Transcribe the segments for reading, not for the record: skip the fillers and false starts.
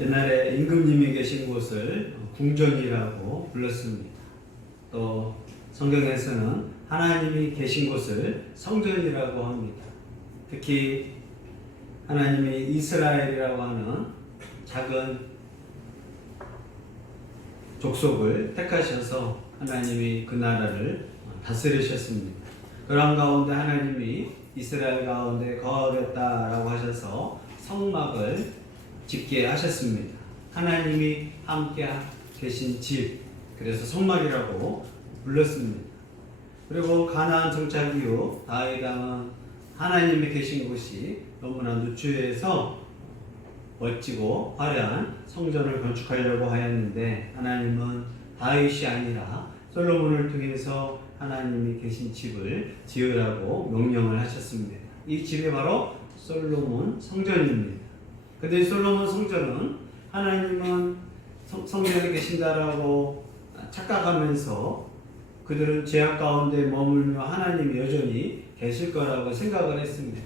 옛날에 임금님이 계신 곳을 궁전이라고 불렀습니다. 또 성경에서는 하나님이 계신 곳을 성전이라고 합니다. 특히 하나님이 이스라엘이라고 하는 작은 족속을 택하셔서 하나님이 그 나라를 다스리셨습니다. 그런 가운데 하나님이 이스라엘 가운데 거하겠다라고 하셔서 성막을 짓게 하셨습니다. 하나님이 함께 계신 집, 그래서 성막이라고 불렀습니다. 그리고 가나안 정착 이후 다윗 왕은 하나님이 계신 곳이 너무나 누추해서 멋지고 화려한 성전을 건축하려고 하였는데 하나님은 다윗이 아니라 솔로몬을 통해서 하나님이 계신 집을 지으라고 명령을 하셨습니다. 이 집이 바로 솔로몬 성전입니다. 근데 솔로몬 성전은 하나님은 성전에 계신다라고 착각하면서 그들은 죄악 가운데 머물며 하나님이 여전히 계실 거라고 생각을 했습니다.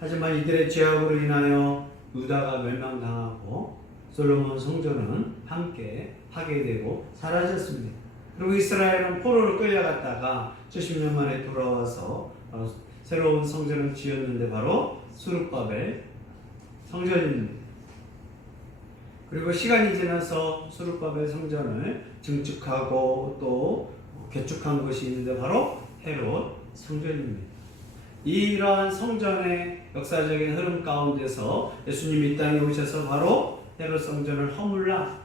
하지만 이들의 죄악으로 인하여 유다가 멸망당하고 솔로몬 성전은 함께 파괴되고 사라졌습니다. 그리고 이스라엘은 포로로 끌려갔다가 70년 만에 돌아와서 새로운 성전을 지었는데 바로 수룹바벨 성전입니다. 그리고 시간이 지나서 수룹바벨 성전을 증축하고 또 개축한 것이 있는데 바로 헤롯 성전입니다. 이러한 성전의 역사적인 흐름 가운데서 예수님이 이 땅에 오셔서 바로 헤롯 성전을 허물라,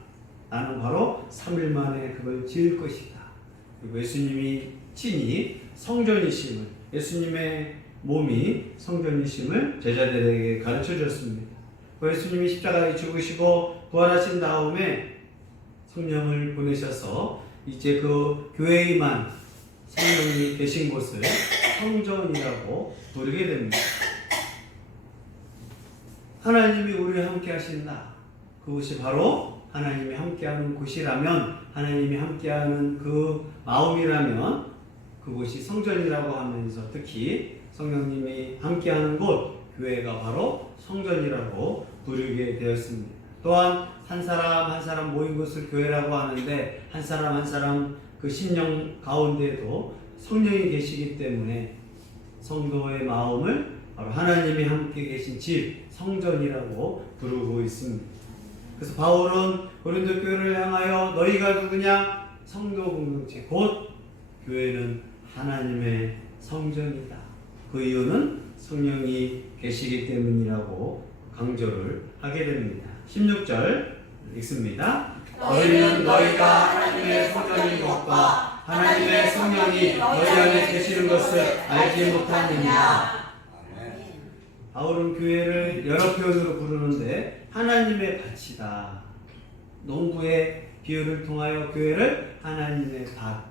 나는 바로 3일 만에 그걸 지을 것이다. 그리고 예수님이 친히 성전이심을, 예수님의 몸이 성전이심을 제자들에게 가르쳐 줬습니다. 예수님이 십자가에 죽으시고 부활하신 다음에 성령을 보내셔서 이제 그 교회에만 성령이 계신 곳을 성전이라고 부르게 됩니다. 하나님이 우리와 함께 하신다. 그것이 바로 하나님이 함께하는 곳이라면, 하나님이 함께하는 그 마음이라면 그곳이 성전이라고 하면서 특히 성령님이 함께하는 곳, 교회가 바로 성전이라고 부르게 되었습니다. 또한 한 사람 한 사람 모인 곳을 교회라고 하는데 한 사람 한 사람 그 심령 가운데에도 성령이 계시기 때문에 성도의 마음을 바로 하나님이 함께 계신 집, 성전이라고 부르고 있습니다. 그래서 바울은 고린도 교회를 향하여 너희가 누구냐? 성도 공동체, 곧 교회는 하나님의 성전이다. 그 이유는 성령이 계시기 때문이라고 강조를 하게 됩니다. 16절 읽습니다. 너희는 너희가 하나님의 성전인 것과 하나님의 성령이 너희 안에 계시는 것을 알지 못하느냐. 바울은 교회를 여러 표현으로 부르는데 하나님의 밭이다. 농부의 비유를 통하여 교회를 하나님의 밭,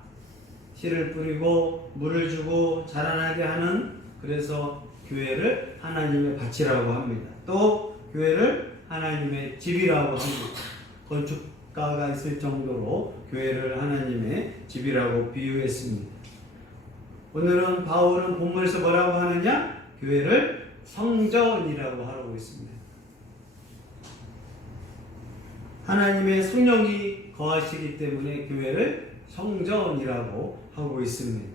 씨를 뿌리고 물을 주고 자라나게 하는, 그래서 교회를 하나님의 밭이라고 합니다. 또 교회를 하나님의 집이라고 합니다. 건축가가 있을 정도로 교회를 하나님의 집이라고 비유했습니다. 오늘은 바울은 본문에서 뭐라고 하느냐? 교회를 성전이라고 하라고 있습니다. 하나님의 성령이 거하시기 때문에 교회를 성전이라고 하고 있습니다.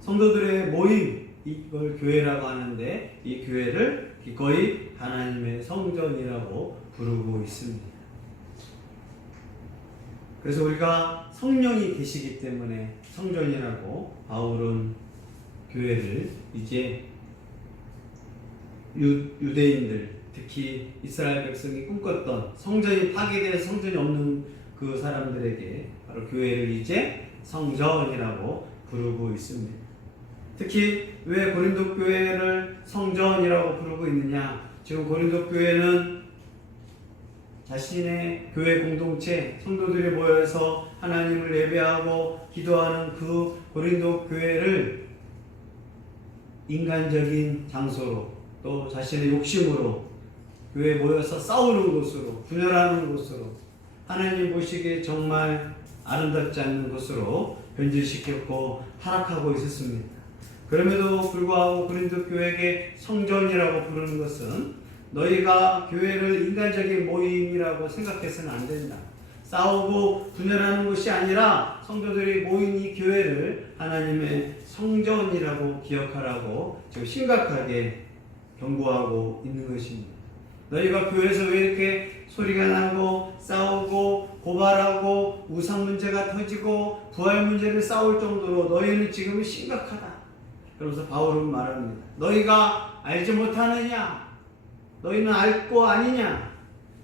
성도들의 모임, 이걸 교회라고 하는데 이 교회를 기꺼이 하나님의 성전이라고 부르고 있습니다. 그래서 우리가 성령이 계시기 때문에 성전이라고 바울은 교회를 이제 유대인들, 특히 이스라엘 백성이 꿈꿨던 성전이 파괴돼서 성전이 없는 그 사람들에게 바로 교회를 이제 성전이라고 부르고 있습니다. 특히 왜 고린도 교회를 성전이라고 부르고 있느냐? 지금 고린도 교회는 자신의 교회 공동체, 성도들이 모여서 하나님을 예배하고 기도하는 그 고린도 교회를 인간적인 장소로, 또 자신의 욕심으로 교회에 모여서 싸우는 곳으로, 분열하는 곳으로, 하나님 보시기에 정말 아름답지 않는 곳으로 변질시켰고 타락하고 있었습니다. 그럼에도 불구하고 고린도 교회에게 성전이라고 부르는 것은 너희가 교회를 인간적인 모임이라고 생각해서는 안 된다. 싸우고 분열하는 것이 아니라 성도들이 모인 이 교회를 하나님의 성전이라고 기억하라고 지금 심각하게 경고하고 있는 것입니다. 너희가 교회에서 왜 이렇게 소리가 나고 싸우고 고발하고 우상 문제가 터지고 부활 문제를 싸울 정도로 너희는 지금 심각하다. 그러면서 바울은 말합니다. 너희가 알지 못하느냐? 너희는 알 거 아니냐?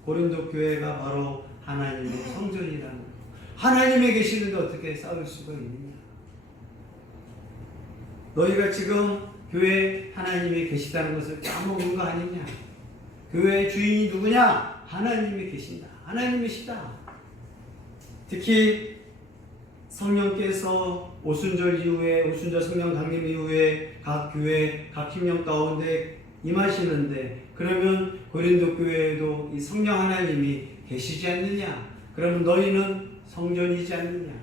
고린도 교회가 바로 하나님의 성전이라는 거. 하나님이 계시는데 어떻게 싸울 수가 있느냐? 너희가 지금 교회에 하나님이 계시다는 것을 까먹은 거 아니냐? 교회의 주인이 누구냐? 하나님이 계신다. 하나님이시다. 특히 성령께서 오순절 이후에, 오순절 성령 강림 이후에 각 교회, 각 팀령 가운데 임하시는데, 그러면 고린도 교회에도 이 성령 하나님이 계시지 않느냐? 그러면 너희는 성전이지 않느냐?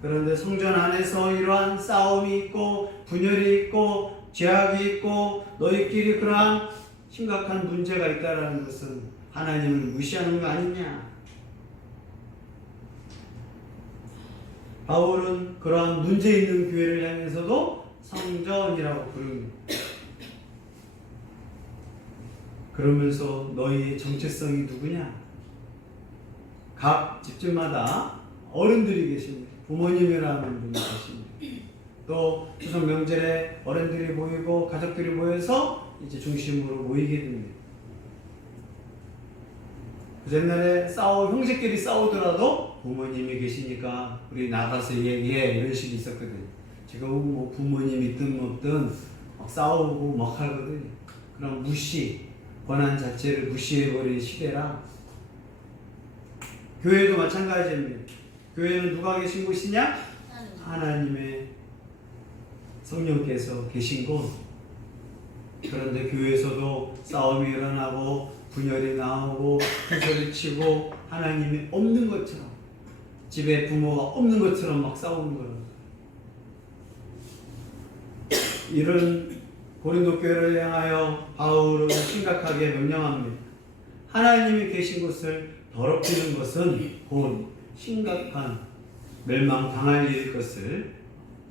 그런데 성전 안에서 이러한 싸움이 있고 분열이 있고 죄악이 있고 너희끼리 그러한 심각한 문제가 있다는 것은 하나님을 무시하는 거 아니냐? 바울은 그러한 문제 있는 교회를 향해서도 성전이라고 부릅니다. 그러면서 너희의 정체성이 누구냐? 각 집집마다 어른들이 계십니다. 부모님이라는 분이 계십니다. 또 추석 명절에 어른들이 모이고 가족들이 모여서 이제 중심으로 모이게 됩니다. 옛날에 형제끼리 싸우더라도 부모님이 계시니까 우리 나가서 얘기해, 이런 식이 있었거든요. 지금 뭐 부모님 있든 없든 막 싸우고 막 하거든요. 그럼 권한 자체를 무시해버린 시대라. 교회도 마찬가지입니다. 교회는 누가 계신 곳이냐? 하나님의 성령께서 계신 곳. 그런데 교회에서도 싸움이 일어나고 분열이 나오고 큰소리 치고 하나님이 없는 것처럼, 집에 부모가 없는 것처럼 막 싸우는 거예요. 이런 고린도 교회를 향하여 바울은 심각하게 명령합니다. 하나님이 계신 곳을 더럽히는 것은 곧 심각한 멸망당할 일일 것을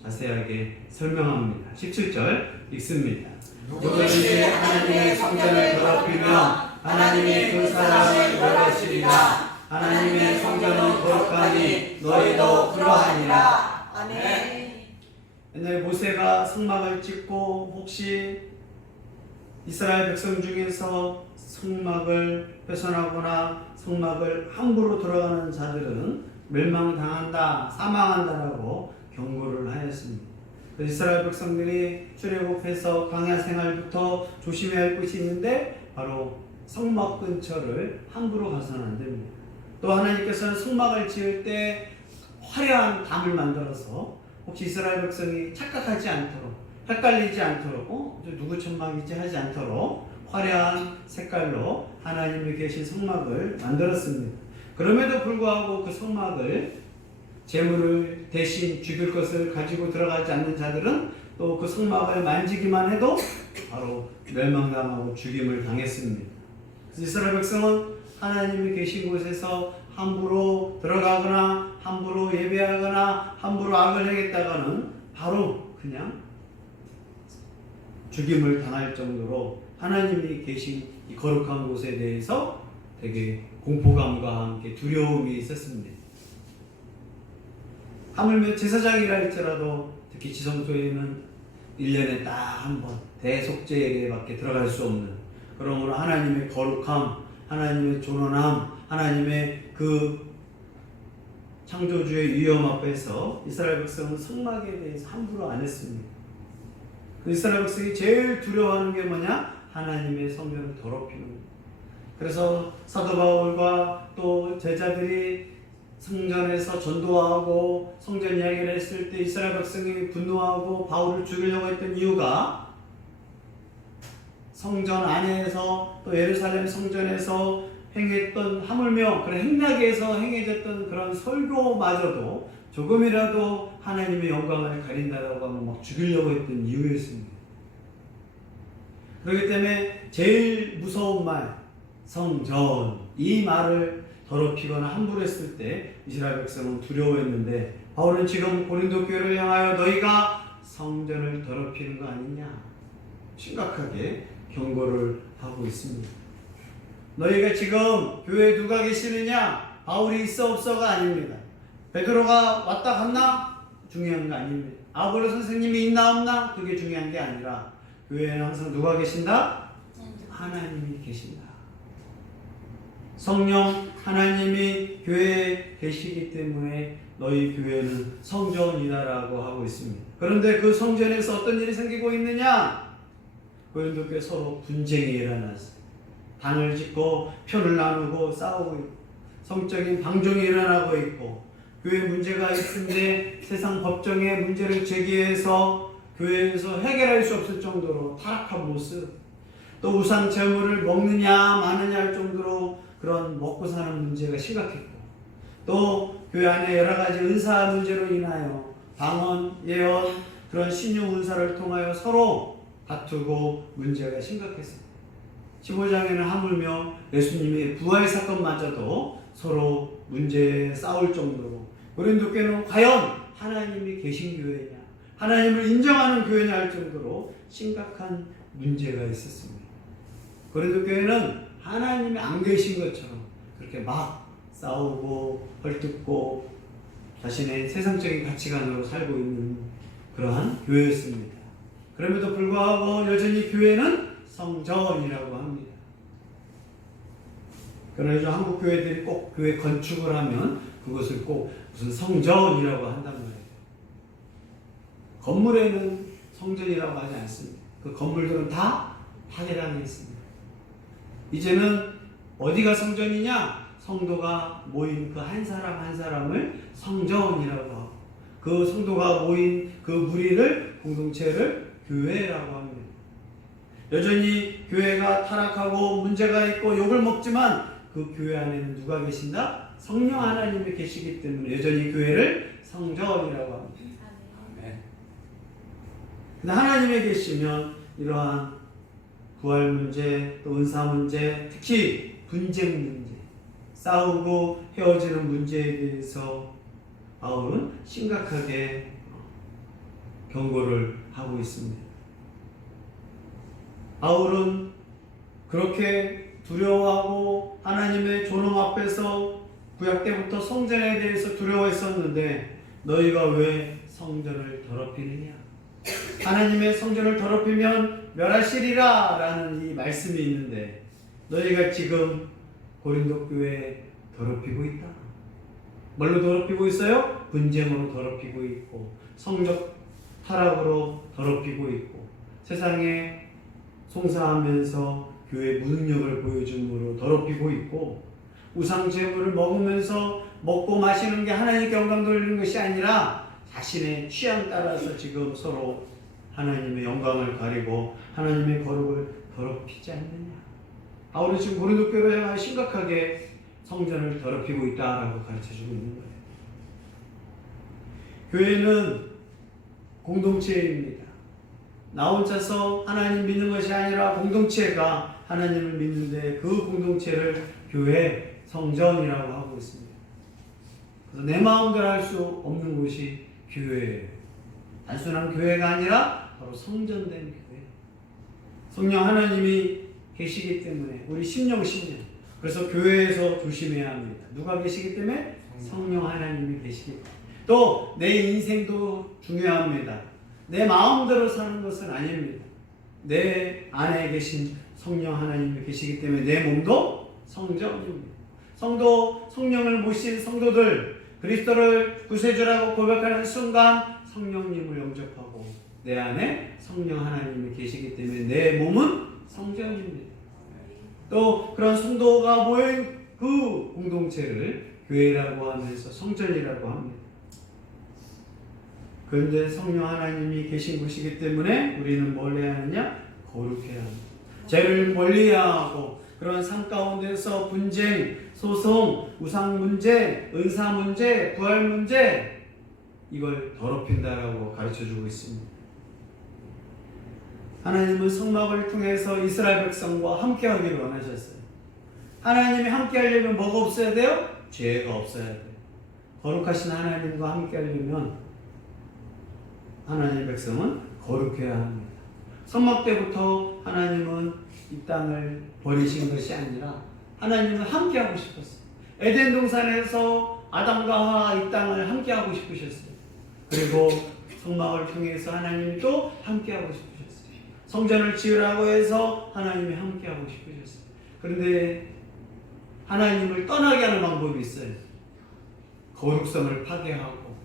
자세하게 설명합니다. 17절 읽습니다. 누구든지 하나님의 성전을 더럽히면 하나님이 그 사람을 멸하시리라. 하나님의 성전은 거룩하니 너희도 그러하니라. 아멘. 옛날에 모세가 성막을 짓고 혹시 이스라엘 백성 중에서 성막을 훼손하거나 성막을 함부로 들어가는 자들은 멸망당한다, 사망한다라고 경고를 하였습니다. 이스라엘 백성들이 출애굽해서 광야 생활부터 조심해야 할 것이 있는데 바로 성막 근처를 함부로 가서는 안 됩니다. 또 하나님께서는 성막을 지을 때 화려한 담을 만들어서 혹시 이스라엘 백성이 착각하지 않도록, 헷갈리지 않도록, 저 누구 천막이지 하지 않도록 화려한 색깔로 하나님이 계신 성막을 만들었습니다. 그럼에도 불구하고 그 성막을 제물을 대신 죽일 것을 가지고 들어가지 않는 자들은 또 그 성막을 만지기만 해도 바로 멸망당하고 죽임을 당했습니다. 그래서 이스라엘 백성은 하나님이 계신 곳에서 함부로 들어가거나 함부로 예배하거나 함부로 악을 행했다가는 바로 그냥 죽임을 당할 정도로 하나님이 계신 이 거룩한 곳에 대해서 되게 공포감과 함께 두려움이 있었습니다. 하물며 제사장이라 할지라도 특히 지성소에는 1년에 딱 한 번 대속죄에게밖에 들어갈 수 없는, 그러므로 하나님의 거룩함, 하나님의 존엄함, 하나님의 그 창조주의 위엄 앞에서 이스라엘 백성은 성막에 대해서 함부로 안 했습니다. 이스라엘 백성이 제일 두려워하는 게 뭐냐? 하나님의 성전을 더럽히는 거예요. 그래서 사도 바울과 또 제자들이 성전에서 전도하고 성전 이야기를 했을 때 이스라엘 백성이 분노하고 바울을 죽이려고 했던 이유가 성전 안에서 또 예루살렘 성전에서 행했던, 하물며 그런 행락에서 행해졌던 그런 설교마저도 조금이라도 하나님의 영광을 가린다라고 하면 막 죽이려고 했던 이유였습니다. 그렇기 때문에 제일 무서운 말, 성전, 이 말을 더럽히거나 함부로 했을 때 이스라엘 백성은 두려워했는데 바울은 지금 고린도 교회를 향하여 너희가 성전을 더럽히는 거 아니냐 심각하게 경고를 하고 있습니다. 너희가 지금 교회에 누가 계시느냐, 바울이 있어 없어가 아닙니다. 베드로가 왔다 갔나 중요한 거 아닙니다. 아볼로 선생님이 있나 없나 그게 중요한 게 아니라 교회에는 항상 누가 계신다? 하나님이 계신다. 성령 하나님이 교회에 계시기 때문에 너희 교회는 성전이다라고 하고 있습니다. 그런데 그 성전에서 어떤 일이 생기고 있느냐? 고린도 교회 서로 분쟁이 일어났어요. 당을 짓고 편을 나누고 싸우고 있고 성적인 방종이 일어나고 있고 교회 문제가 있는데 세상 법정에 문제를 제기해서 교회에서 해결할 수 없을 정도로 타락한 모습, 또 우상 제물을 먹느냐 마느냐 할 정도로 그런 먹고 사는 문제가 심각했고, 또 교회 안에 여러 가지 은사 문제로 인하여 방언, 예언, 그런 신용 은사를 통하여 서로 다투고 문제가 심각했습니다. 15장에는 하물며 예수님의 부활 사건마저도 서로 문제에 싸울 정도로 고린도 교회는 과연 하나님이 계신 교회냐, 하나님을 인정하는 교회냐 할 정도로 심각한 문제가 있었습니다. 고린도 교회는 하나님이 안 계신 것처럼 그렇게 막 싸우고 헐뜯고 자신의 세상적인 가치관으로 살고 있는 그러한 교회였습니다. 그럼에도 불구하고 여전히 교회는 성전이라고 합니다. 그래서 한국 교회들이 꼭 교회 건축을 하면 그것을 꼭 무슨 성전이라고 한단 말이에요. 건물에는 성전이라고 하지 않습니다. 그 건물들은 다 파괴당했습니다. 이제는 어디가 성전이냐? 성도가 모인 그 한 사람 한 사람을 성전이라고 하고 그 성도가 모인 그 무리를, 공동체를 교회라고 합니다. 여전히 교회가 타락하고 문제가 있고 욕을 먹지만 그 교회 안에는 누가 계신다? 성령 하나님이 계시기 때문에 여전히 교회를 성전이라고 합니다. 아멘. 근데 하나님이 계시면 이러한 부활 문제, 또 은사 문제, 특히 분쟁 문제, 싸우고 헤어지는 문제에 대해서 바울은 심각하게 경고를 하고 있습니다. 바울은 그렇게 두려워하고 하나님의 존엄 앞에서 구약 때부터 성전에 대해서 두려워했었는데 너희가 왜 성전을 더럽히느냐? 하나님의 성전을 더럽히면 멸하시리라 라는 이 말씀이 있는데 너희가 지금 고린도 교회에 더럽히고 있다. 뭘로 더럽히고 있어요? 분쟁으로 더럽히고 있고 성적 타락으로 더럽히고 있고 세상에 송사하면서 교회 무능력을 보여줌으로 더럽히고 있고 우상 제물을 먹으면서 먹고 마시는 게 하나님께 영광 돌리는 것이 아니라 자신의 취향 따라서 지금 서로 하나님의 영광을 가리고 하나님의 거룩을 더럽히지 않느냐. 바울은 지금 고린도 교회를 향하여 심각하게 성전을 더럽히고 있다라고 가르쳐주고 있는 거예요. 교회는 공동체입니다. 나 혼자서 하나님 믿는 것이 아니라 공동체가 하나님을 믿는데 그 공동체를 교회, 성전이라고 하고 있습니다. 그래서 내 마음대로 할 수 없는 곳이 교회예요. 단순한 교회가 아니라 바로 성전된 교회. 성령 하나님이 계시기 때문에 우리 심령. 그래서 교회에서 조심해야 합니다. 누가 계시기 때문에? 성령 하나님이 계시기 때문에. 또 내 인생도 중요합니다. 내 마음대로 사는 것은 아닙니다. 내 안에 계신 성령 하나님이 계시기 때문에 내 몸도 성전입니다. 성령을 모신 성도들, 그리스도를 구세주라고 고백하는 순간 성령님을 영접하고 내 안에 성령 하나님이 계시기 때문에 내 몸은 성전입니다. 또 그런 성도가 모인 그 공동체를 교회라고 하면서 성전이라고 합니다. 그런데 성령 하나님이 계신 곳이기 때문에 우리는 뭘 해야 하느냐? 거룩해야 합니다. 죄를 멀리해야 하고 그런 삶 가운데서 분쟁, 소송, 우상 문제, 은사 문제, 부활 문제 이걸 더럽힌다라고 가르쳐주고 있습니다. 하나님은 성막을 통해서 이스라엘 백성과 함께 하기를 원하셨어요. 하나님이 함께 하려면 뭐가 없어야 돼요? 죄가 없어야 돼요. 거룩하신 하나님과 함께 하려면 하나님의 백성은 거룩해야 합니다. 성막 때부터 하나님은 이 땅을 버리신 것이 아니라 하나님은 함께 하고 싶었어요. 에덴 동산에서 아담과 하와 이 땅을 함께 하고 싶으셨어요. 그리고 성막을 통해서 하나님이 또 함께 하고 싶으셨어요. 성전을 지으라고 해서 하나님이 함께 하고 싶으셨어요. 그런데 하나님을 떠나게 하는 방법이 있어요. 거룩성을 파괴하고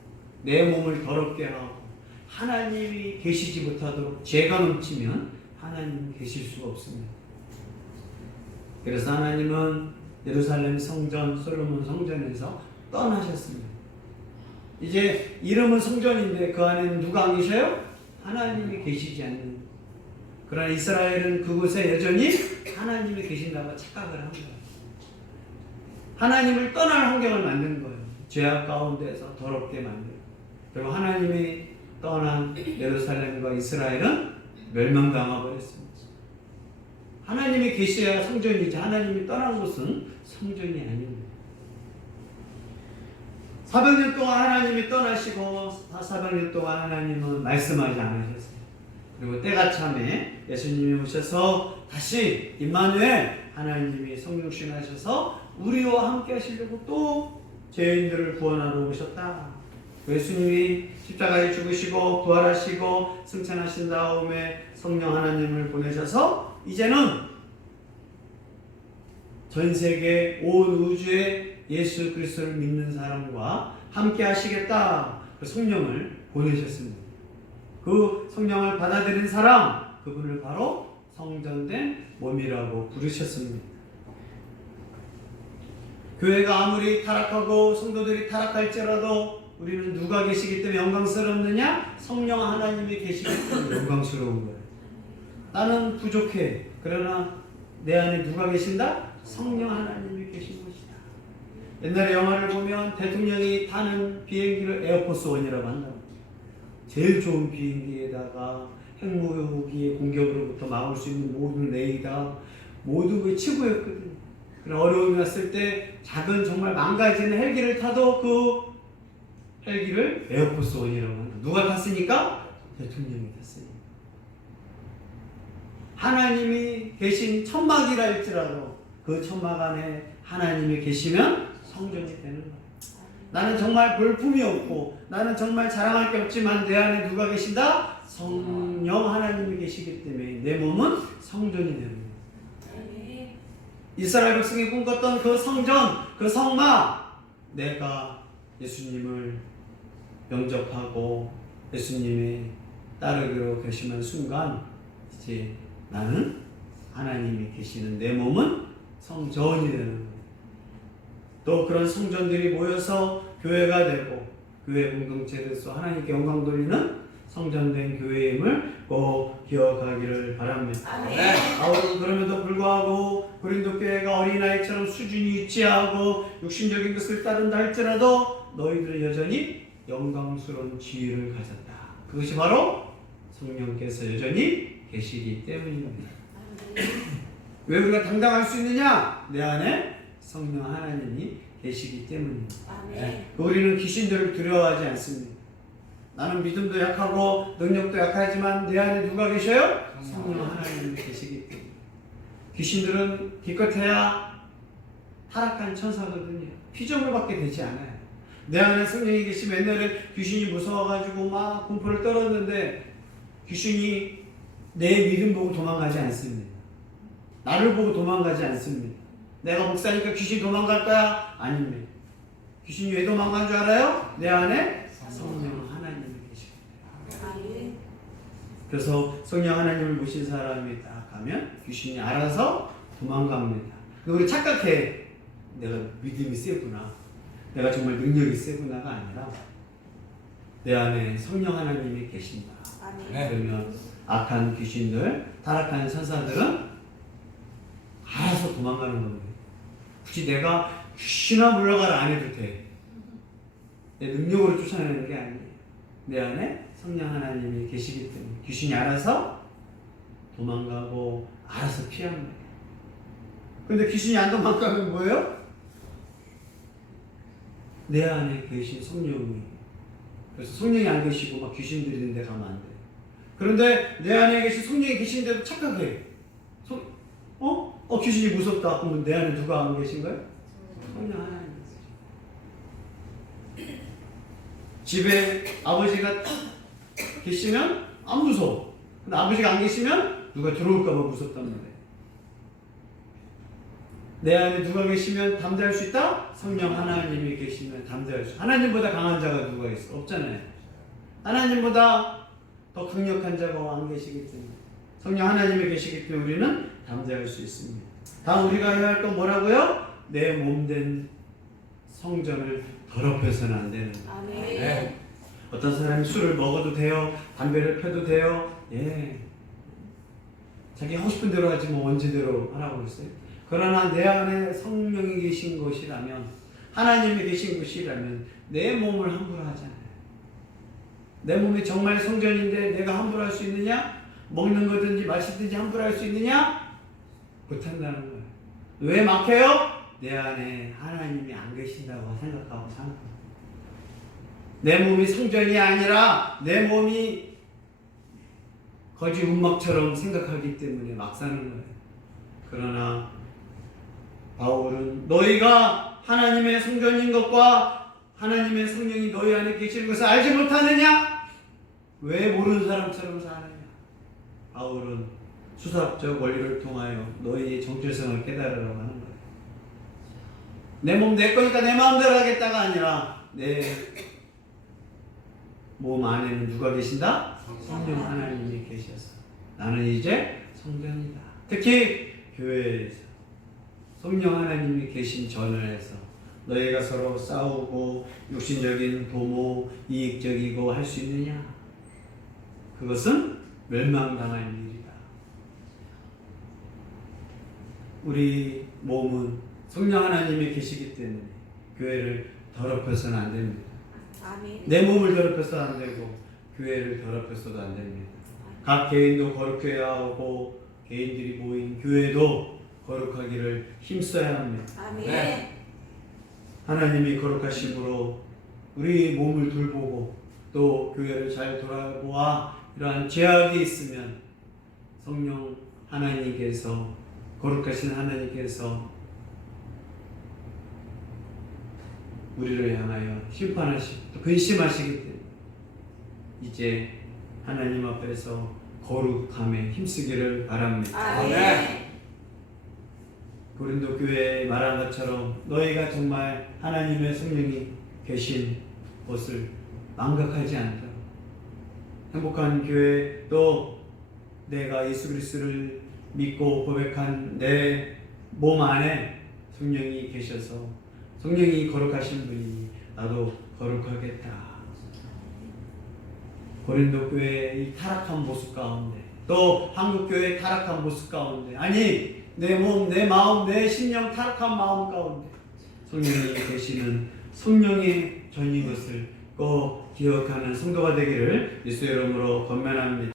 내 몸을 더럽게 하고 하나님이 계시지 못하도록 죄가 넘치면 하나님은 계실 수가 없습니다. 그래서 하나님은 예루살렘 성전, 솔로몬 성전에서 떠나셨습니다. 이제 이름은 성전인데 그 안에는 누가 안 계셔요? 하나님이 계시지 않는. 그러나 이스라엘은 그곳에 여전히 하나님이 계신다고 착각을 한 거예요. 하나님을 떠날 환경을 만든 거예요. 죄악 가운데서 더럽게 만들고. 그리고 하나님이 떠난 예루살렘과 이스라엘은 멸망당하 버렸습니다. 하나님이 계셔야 성전이지 하나님이 떠난 곳은 성전이 아닙니다. 400년 동안 하나님이 떠나시고 400년 동안 하나님은 말씀하지 않으셨어요. 그리고 때가 참에 예수님이 오셔서 다시 임마누엘 하나님이 성육신하셔서 우리와 함께 하시려고 또 죄인들을 구원하러 오셨다. 예수님이 십자가에 죽으시고 부활하시고 승천하신 다음에 성령 하나님을 보내셔서 이제는 전 세계 온 우주에 예수 그리스도를 믿는 사람과 함께 하시겠다. 그 성령을 보내셨습니다. 그 성령을 받아들인 사람, 그분을 바로 성전된 몸이라고 부르셨습니다. 교회가 아무리 타락하고 성도들이 타락할지라도 우리는 누가 계시기 때문에 영광스럽느냐? 성령 하나님이 계시기 때문에 영광스러운 거예요. 나는 부족해. 그러나 내 안에 누가 계신다? 성령 하나님이 계신 것이다. 옛날에 영화를 보면 대통령이 타는 비행기를 에어포스원이라고 한다고. 제일 좋은 비행기에다가 핵무기의 공격으로부터 막을 수 있는 모든 레이더, 모든 게 최고였거든요. 그런 어려움이 왔을 때 작은 정말 망가지는 헬기를 타도 그 헬기를 에어포스원이라고 한다. 누가 탔으니까? 대통령이 탔으니까. 하나님이 계신 천막이라 할지라도 그 천막 안에 하나님이 계시면 성전이 되는 거예요. 나는 정말 볼품이 없고 나는 정말 자랑할 게 없지만 내 안에 누가 계신다? 성령 하나님이 계시기 때문에 내 몸은 성전이 되는 거예요. 이스라엘 백성이 꿈꿨던 그 성전, 그 성막, 내가 예수님을 영접하고 예수님의 따르기로 결심한 순간 이제 나는 하나님이 계시는 내 몸은 성전이 되는 거예요. 또 그런 성전들이 모여서 교회가 되고 교회 공동체로서 하나님께 영광 돌리는 성전된 교회임을 꼭 기억하기를 바랍니다. 바울은 그럼에도 불구하고 고린도 교회가 어린아이처럼 수준이 유치하고 육신적인 것을 따른다 할지라도 너희들은 여전히 영광스러운 지위를 가졌다. 그것이 바로 성령께서 여전히 계시기 때문입니다. 왜 우리가 당당할 수 있느냐? 내 안에 성령 하나님이 계시기 때문입니다. 우리는 귀신들을 두려워하지 않습니다. 나는 믿음도 약하고 능력도 약하지만 내 안에 누가 계셔요? 성령 하나님이 계시기 때문에. 귀신들은 기껏해야 타락한 천사거든요. 피조물밖에 되지 않아요. 내 안에 성령이 계시면 옛날에 귀신이 무서워가지고 막 공포를 떨었는데 귀신이 내 믿음 보고 도망가지 않습니다. 나를 보고 도망가지 않습니다. 내가 목사니까 귀신이 도망갈 거야? 아닙니다. 귀신이 왜 도망간 줄 알아요? 내 안에 성령 하나님이 계십니다. 그래서 성령 하나님을 모신 사람이 딱 가면 귀신이 알아서 도망갑니다. 우리 착각해. 내가 믿음이 세구나. 내가 정말 능력이 세구나가 아니라 내 안에 성령 하나님이 계신다. 그러면 악한 귀신들, 타락한 천사들은 알아서 도망가는 겁니다. 굳이 내가 귀신아 물러가라 안 해도 돼. 내 능력으로 쫓아내는 게 아니에요. 내 안에 성령 하나님이 계시기 때문에 귀신이 알아서 도망가고 알아서 피합니다. 근데 귀신이 안 도망가면 뭐예요? 내 안에 계신 성령이, 그래서 성령이 안 계시고 막 귀신들이 있는 데 가면 안 돼. 그런데 내 안에 계신 성령이 계신데도 착각해. 귀신이 무섭다. 그러면 내 안에 누가 안 계신 거예요? 성령 하나님. 집에 아버지가 계시면 안 무서워. 근데 아버지가 안 계시면 누가 들어올까봐 무섭단 말이에요. 내 안에 누가 계시면 담대할 수 있다? 성령 하나님이 계시면 담대할 수 있다. 하나님보다 강한 자가 누가 있어? 없잖아요. 하나님보다 더 강력한 자가 안 계시기 때문에, 성령 하나님이 계시기 때문에 우리는 담대할 수 있습니다. 다음 우리가 해야 할 건 뭐라고요? 내 몸된 성전을 더럽혀서는 안 되는 거예요. 네. 어떤 사람이 술을 먹어도 돼요, 담배를 펴도 돼요. 예. 자기 하고 싶은 대로 하지 뭐 원지대로 하라고 그랬어요. 그러나 내 안에 성령이 계신 것이라면, 하나님이 계신 것이라면 내 몸을 함부로 하잖아요. 내 몸이 정말 성전인데 내가 함부로 할 수 있느냐? 먹는 거든지 마시든지 함부로 할 수 있느냐? 못한다는 거예요. 왜 막혀요? 내 안에 하나님이 안 계신다고 생각하고 사는 거예요. 내 몸이 성전이 아니라 내 몸이 거지 운막처럼 생각하기 때문에 막 사는 거예요. 그러나 바울은 너희가 하나님의 성전인 것과 하나님의 성령이 너희 안에 계시는 것을 알지 못하느냐? 왜 모르는 사람처럼 사느냐? 바울은 수사학적 원리를 통하여 너희의 정체성을 깨달으라고 하는 거예요. 내 몸 내 거니까 내 마음대로 하겠다가 아니라 내 몸 안에는 누가 계신다? 성령 하나님이 계셔서 나는 이제 성전이다. 특히 교회에서 성령 하나님이 계신 전을 해서 너희가 서로 싸우고 육신적인 도모, 이익적이고 할 수 있느냐? 그것은 멸망당할 일이다. 우리 몸은 성령 하나님이 계시기 때문에 교회를 더럽혀서는 안 됩니다. 아멘. 내 몸을 더럽혀서도 안 되고 교회를 더럽혀서도 안 됩니다. 각 개인도 거룩해야 하고 개인들이 모인 교회도 거룩하기를 힘써야 합니다. 아멘. 하나님이 거룩하심으로 우리 몸을 돌보고 또 교회를 잘 돌아보아 이러한 죄악이 있으면 성령 하나님께서, 거룩하신 하나님께서 우리를 향하여 심판하시고 또 근심하시기 때문에 이제 하나님 앞에서 거룩함에 힘쓰기를 바랍니다. 아멘. 고린도 교회에 말한 것처럼 너희가 정말 하나님의 성령이 계신 것을 망각하지 않도록, 행복한 교회, 또 내가 예수 그리스도를 믿고 고백한 내 몸 안에 성령이 계셔서 성령이 거룩하신 분이니 나도 거룩하겠다. 고린도 교회의 이 타락한 모습 가운데, 또 한국 교회의 타락한 모습 가운데, 아니 내 몸, 내 마음, 내 심령 타락한 마음 가운데 성령이 계시는 성령의 전인 것을 꼭 기억하는 성도가 되기를 예수의 이름으로 권면합니다.